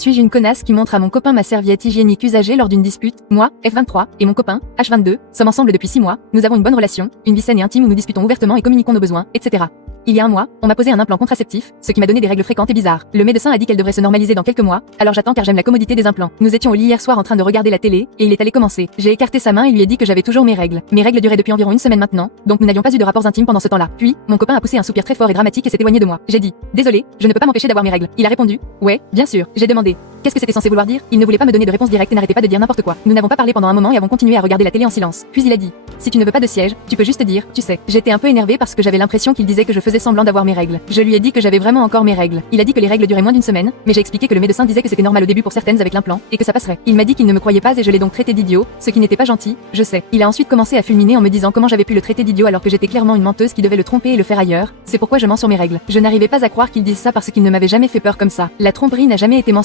Suis-je une connasse qui montre à mon copain ma serviette hygiénique usagée lors d'une dispute? Moi, F23, et mon copain, H22, sommes ensemble depuis 6 mois, nous avons une bonne relation, une vie saine et intime où nous disputons ouvertement et communiquons nos besoins, etc. Il y a un mois, on m'a posé un implant contraceptif, ce qui m'a donné des règles fréquentes et bizarres. Le médecin a dit qu'elle devrait se normaliser dans quelques mois, alors j'attends car j'aime la commodité des implants. Nous étions au lit hier soir en train de regarder la télé, et il est allé commencer. J'ai écarté sa main et lui ai dit que j'avais toujours mes règles. Mes règles duraient depuis environ une semaine maintenant, donc nous n'avions pas eu de rapports intimes pendant ce temps-là. Puis, mon copain a poussé un soupir très fort et dramatique et s'est éloigné de moi. J'ai dit, désolé, je ne peux pas m'empêcher d'avoir mes règles. Il a répondu, ouais, bien sûr. J'ai demandé, qu'est-ce que c'était censé vouloir dire? Il ne voulait pas me donner de réponse directe et n'arrêtait pas de dire n'importe quoi. Nous n'avons pas parlé pendant un moment et avons continué à regarder la télé en silence. Puis il a dit, si tu ne veux pas de siège, tu peux juste dire, tu sais. J'étais un peu énervée parce que j'avais l'impression qu'il disait que je faisais semblant d'avoir mes règles. Je lui ai dit que j'avais vraiment encore mes règles. Il a dit que les règles duraient moins d'une semaine, mais j'ai expliqué que le médecin disait que c'était normal au début pour certaines avec l'implant, et que ça passerait. Il m'a dit qu'il ne me croyait pas et je l'ai donc traité d'idiot, ce qui n'était pas gentil, je sais. Il a ensuite commencé à fulminer en me disant comment j'avais pu le traiter d'idiot alors que j'étais clairement une menteuse qui devait le tromper et le faire ailleurs. C'est pourquoi je mens sur mes règles. Je n'arrivais pas à croire qu'il dise ça parce qu'il ne m'avait jamais fait peur comme ça. La tromperie n'a jamais été mentionnée